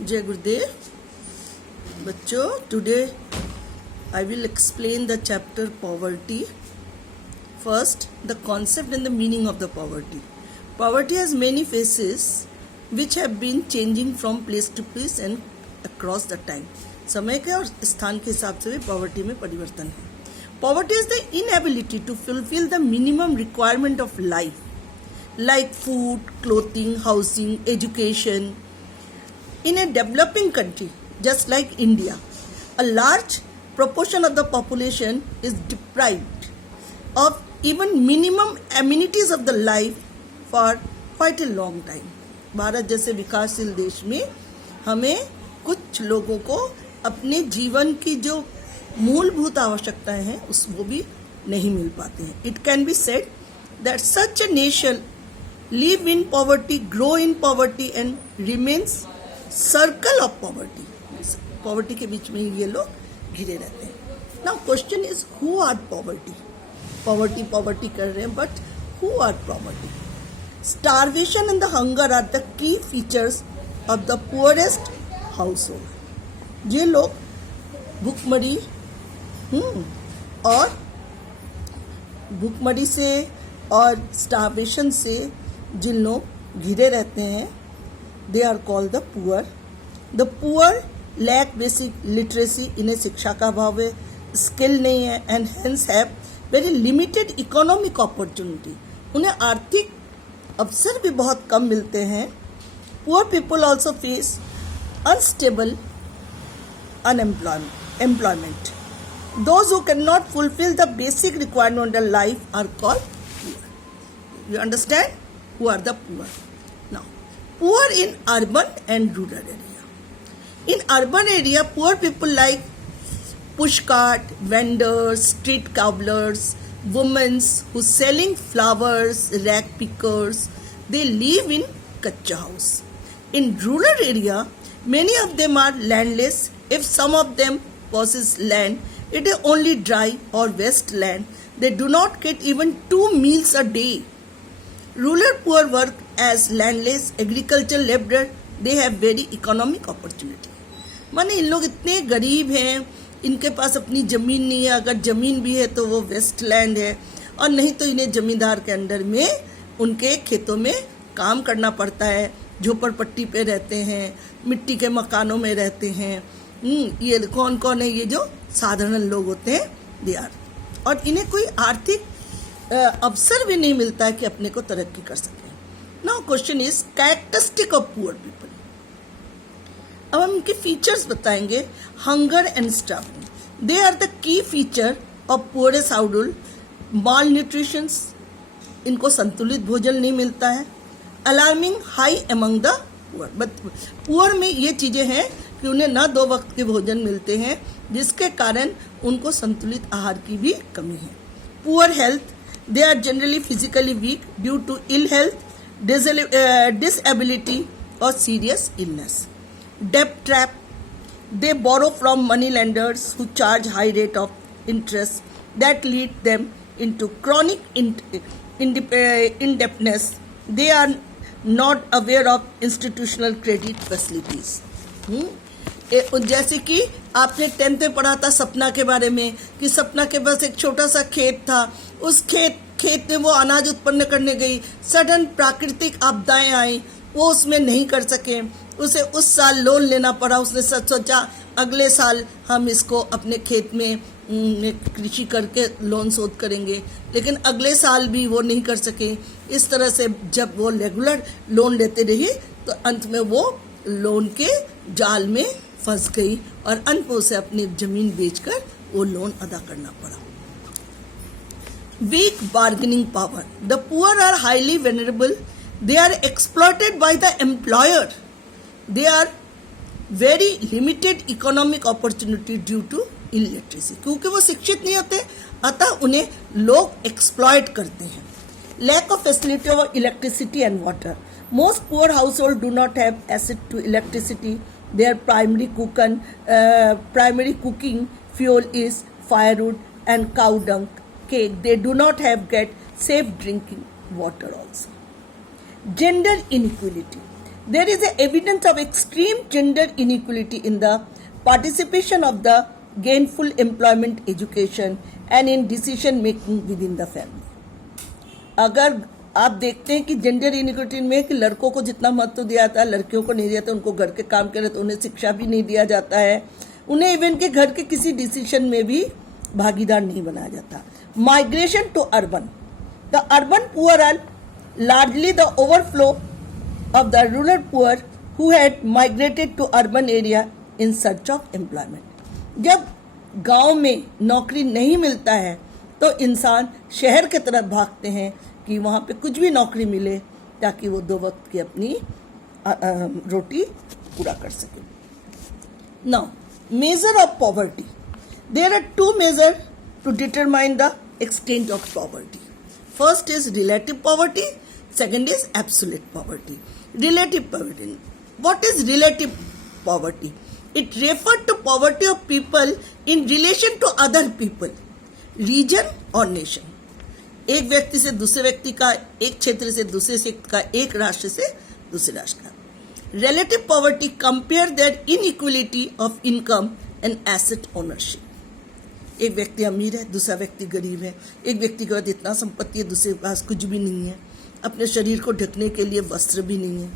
Jai Gurudev. Bachcho, today I will explain the chapter poverty. First, the concept and the meaning of the poverty. Poverty has many faces which have been changing from place to place and across the time. समय के और स्थान के हिसाब से भी poverty में परिवर्तन है. Poverty is the inability to fulfill the minimum requirement of life, like food, clothing, housing, education. In a developing country, just like India, a large proportion of the population is deprived of even minimum amenities of the life for quite a long time. Bharat जैसे विकासशील देश में हमें कुछ लोगों को अपने जीवन की जो मूलभूत आवश्यकताएं हैं उस वो भी नहीं मिल पाते हैं. It can be said that such a nation live in poverty, grow in poverty and remains circle of poverty. Poverty के बीच में ये लोग घिरे रहते हैं. Now question is who are poverty? Poverty कर रहे हैं, but who are poverty? Starvation and the hunger are the key features of the poorest household. ये लोग भूखमरी और भूखमरी से और स्टार्वेशन से जिन लोग घिरे रहते हैं, they are called the poor. The poor lack basic literacy, इन्हें शिक्षा का अभाव है, स्किल नहीं है, and hence have very limited economic opportunity. उन्हें आर्थिक अवसर भी बहुत कम मिलते हैं. Poor people also face unstable employment. Those who cannot fulfill the basic requirement of life are called poor. You understand? Who are the poor? Now, poor in urban and rural area. In urban area, poor people like pushcart, vendors, street cobblers, women who selling flowers, rag pickers, they live in kacha house. In rural area, many of them are landless. If some of them possess land, it is only dry or waste land. They do not get even 2 meals a day. Rural poor work as landless, agricultural laborer. They have very economic opportunity. माने इन लोग इतने गरीब हैं, इनके पास अपनी ज़मीन नहीं है. अगर ज़मीन भी है तो वो वेस्ट लैंड है, और नहीं तो इन्हें ज़मींदार के अंडर में उनके खेतों में काम करना पड़ता है. झोपड़पट्टी पे रहते हैं, मिट्टी के मकानों में रहते हैं. ये कौन कौन है? ये जो साधारण लोग होते हैं, दे आर. और इन्हें कोई आर्थिक अवसर भी नहीं मिलता है कि अपने को तरक्की कर सकें. Now question is characteristic of poor people. अब हम इनके फीचर्स बताएंगे. Hunger and starving, they are the key feature of poorest household. Malnutritions, इनको संतुलित भोजन नहीं मिलता है. Alarming high among the poor. Poor में ये चीज़ें हैं कि उन्हें न 2 वक्त के भोजन मिलते हैं, जिसके कारण उनको संतुलित आहार की भी कमी है. Poor health, they are generally physically weak due to ill health, disability और सीरियस इलनेस. डेब्ट trap, they borrow from money lenders who charge high rate of interest that lead them into chronic indebtedness. They are not aware of institutional credit facilities. जैसे कि आपने 10th में पढ़ा था सपना के बारे में, कि सपना के पास एक छोटा सा खेत था. उस खेत में वो अनाज उत्पन्न करने गई, सडन प्राकृतिक आपदाएं आई, वो उसमें नहीं कर सके, उसे उस साल लोन लेना पड़ा. उसने सोचा अगले साल हम इसको अपने खेत में कृषि करके लोन शोध करेंगे, लेकिन अगले साल भी वो नहीं कर सके. इस तरह से जब वो रेगुलर लोन लेते रही तो अंत में वो लोन के जाल में फंस गई और अंत में उसे अपनी जमीन बेचकर वो लोन अदा करना पड़ा. Weak bargaining power, the poor are highly vulnerable. They are exploited by the employer. They are very limited economic opportunity due to illiteracy. क्योंकि वो शिक्षित नहीं होते, अतः उन्हें लोग एक्सप्लॉयट करते हैं. Lack of facility of electricity and water. Most poor households do not have access to electricity. Their primary cooking fuel is firewood and cow dung cake. They do not get safe drinking water also. Gender inequality. there is a evidence of extreme gender inequality in the participation of the gainful employment, education and in decision making within the family. अगर आप देखते हैं कि gender inequality में कि लड़कों को जितना महत्व दिया जाता है लड़कियों को नहीं दिया जाता, उनको घर के काम करे तो उन्हें शिक्षा भी नहीं दिया जाता है, उन्हें इवन के घर के किसी डिसीजन में भी भागीदार नहीं बनाया जाता. Migration to urban. The urban poor are largely the overflow of the rural poor who had migrated to urban area in search of employment. जब गांव में नौकरी नहीं मिलता है तो इंसान शहर की तरफ भागते हैं कि वहाँ पे कुछ भी नौकरी मिले ताकि वो दो वक्त की अपनी रोटी पूरा कर सके. Now, measure of poverty. There are two measures to determine the extent of poverty. First is relative poverty, second is absolute poverty. Relative poverty. What is relative poverty? It refers to poverty of people in relation to other people, region or nation. एक व्यक्ति से दूसरे व्यक्ति का, एक क्षेत्र से दूसरे क्षेत्र का, एक राष्ट्र से दूसरे राष्ट्र का. Relative poverty compare their inequality of income and asset ownership. एक व्यक्ति अमीर है, दूसरा व्यक्ति गरीब है. एक व्यक्ति के पास इतना संपत्ति है, दूसरे के पास कुछ भी नहीं है. अपने शरीर को ढकने के लिए वस्त्र भी नहीं है.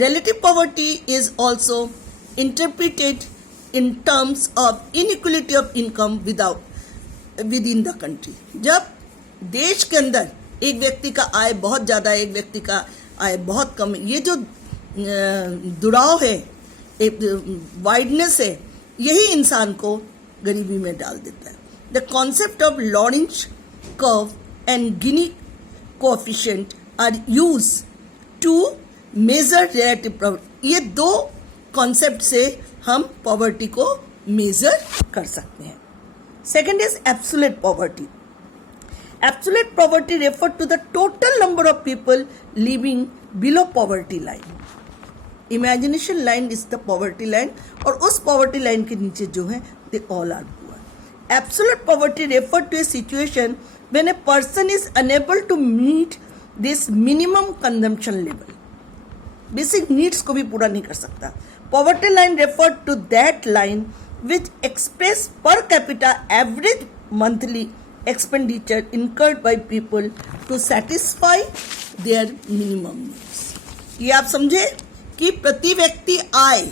Relative poverty is also interpreted in terms of inequality of income within the country. जब देश के अंदर एक व्यक्ति का आय बहुत ज़्यादा है, एक व्यक्ति का आय बहुत कम है, ये जो दुराव है, एक वाइडनेस है, यही इंसान को गरीबी में डाल देता है. The concept of Lorenz curve and Gini coefficient are use to measure relative poverty. ये दो कॉन्सेप्ट से हम पॉवर्टी को मेजर कर सकते हैं. Second is absolute poverty. Absolute poverty refers to the total number of people living below poverty line. Imagination line is the poverty line और उस poverty line के नीचे जो है they all are poor. Absolute poverty refers to a situation when a person is unable to meet this minimum consumption level. Basic needs को भी पूरा नहीं कर सकता. Poverty line refers to that line which express per capita average monthly expenditure incurred by people to satisfy their minimum needs. ये आप समझे कि प्रति व्यक्ति आय,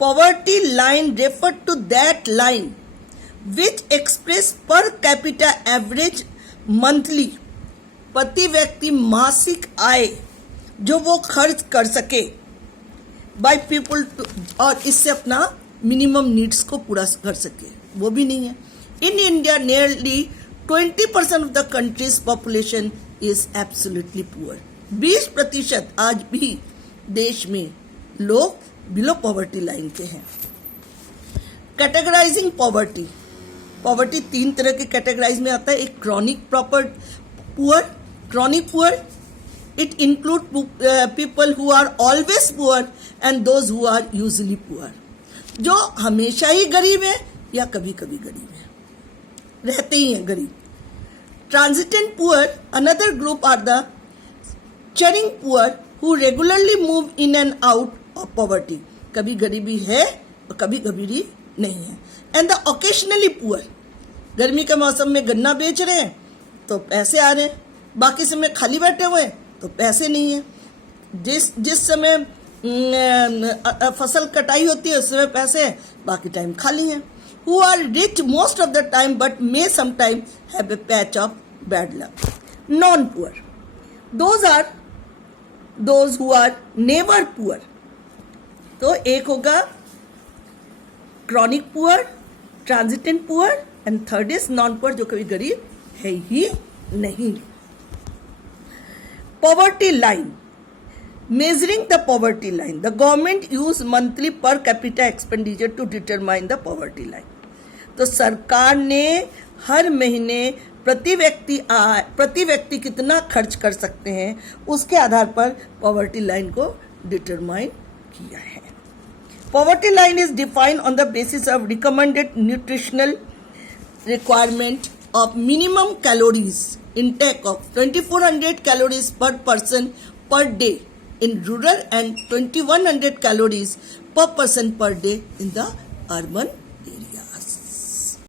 poverty line refer to that line which express per capita average monthly, प्रति व्यक्ति मासिक आय जो वो खर्च कर सके by people to, और इससे अपना मिनिमम नीड्स को पूरा कर सके, वो भी नहीं है. In India, nearly 20% of the country's population is absolutely poor. 20% आज भी देश में लोग बिलो पॉवर्टी लाइन के हैं. Categorising poverty. पॉवर्टी तीन तरह के कैटेगराइज में आता है. एक chronic poor. Chronic poor it include people who are always poor and those who are usually poor. जो हमेशा ही गरीब है या कभी कभी गरीब है, रहते ही हैं गरीब. Transient poor, another group are the churning poor who regularly move in and out of poverty. कभी गरीबी है और कभी गरीबी नहीं है. एंड द ओकेशनली पुअर, गर्मी के मौसम में गन्ना बेच रहे हैं तो पैसे आ रहे हैं, बाकी समय खाली बैठे हुए हैं तो पैसे नहीं है. जिस समय फसल कटाई होती है उस समय पैसे हैं, बाकी टाइम खाली हैं. Who are rich most of the time but may sometimes have a patch of bad luck. Non-poor. Those are those who are never poor. तो एक होगा chronic poor, transitant poor and third is non-poor जो कभी गरीब है ही नहीं. Poverty line. Measuring the poverty line. The government use monthly per capita expenditure to determine the poverty line. तो सरकार ने हर महीने प्रति व्यक्ति कितना खर्च कर सकते हैं उसके आधार पर पॉवर्टी लाइन को डिटरमाइन किया है. Poverty line is defined on the basis of recommended nutritional requirement of minimum calories intake of 2400 calories per person per day in rural and 2100 calories per person per day in the urban